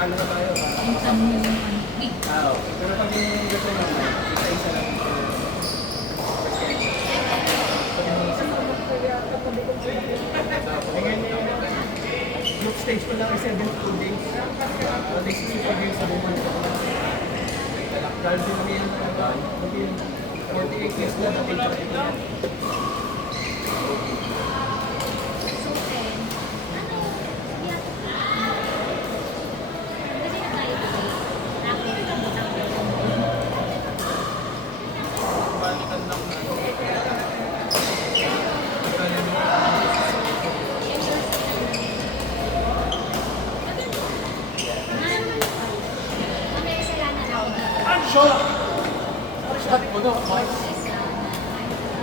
ano na tayo? Minsan mo yung big. Okay. Pero pag yung gusto mo, isa lang yung group stage ko lang ay 72 days. Next 64 days sa buwan. Dahil din kami yan, 48 years na natin sa ito.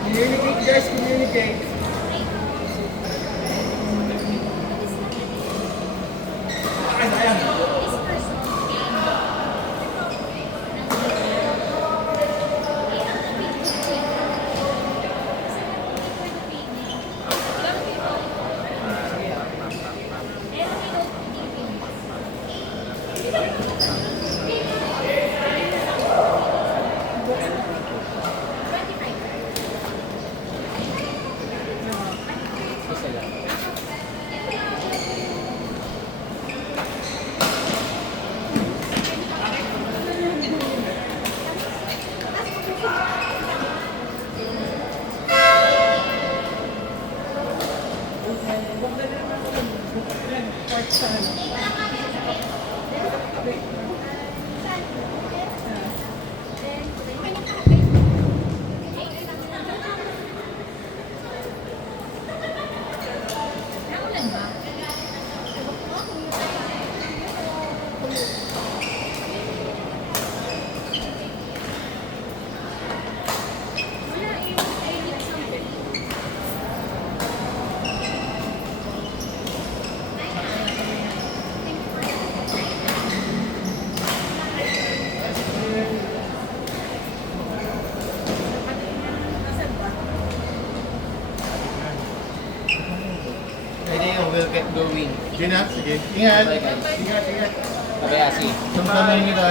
Communicate guys, communicate. Ayan. We'll get going. Sige na, sige. Ingat. Bye guys. Ingat, ingat. Bye Asi. Sampan na rin kita.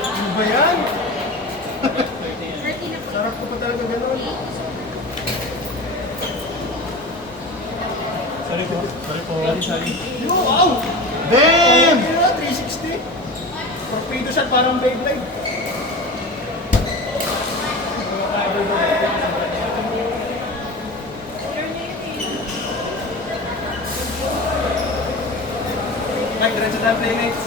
Ano ba yan? Sarap ko pa talaga gano'n. Sorry po. Sorry po. Sorry. Yo, wow! Damn! Ano na, 360? Torpedo shot parang Beyblade. Mike, diretso na playmates.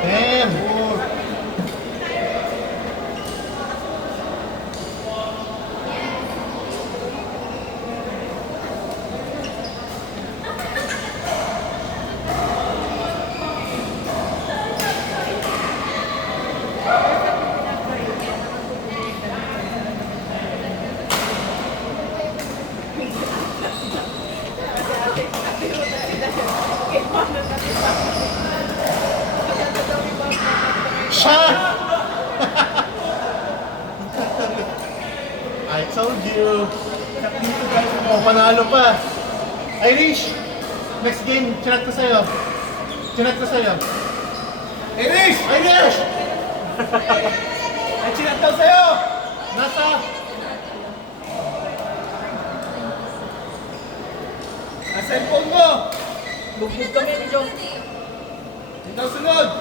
Damn! Shot! I told you. Oh, panalo pa. Irish! Next game, chinat ko sa'yo. Chinat ko sa'yo. Irish! Irish! Ay, chinat daw sa'yo! Nasa... Nasa cellphone mo! Bugbog kami ni Jong. Ikaw sunod!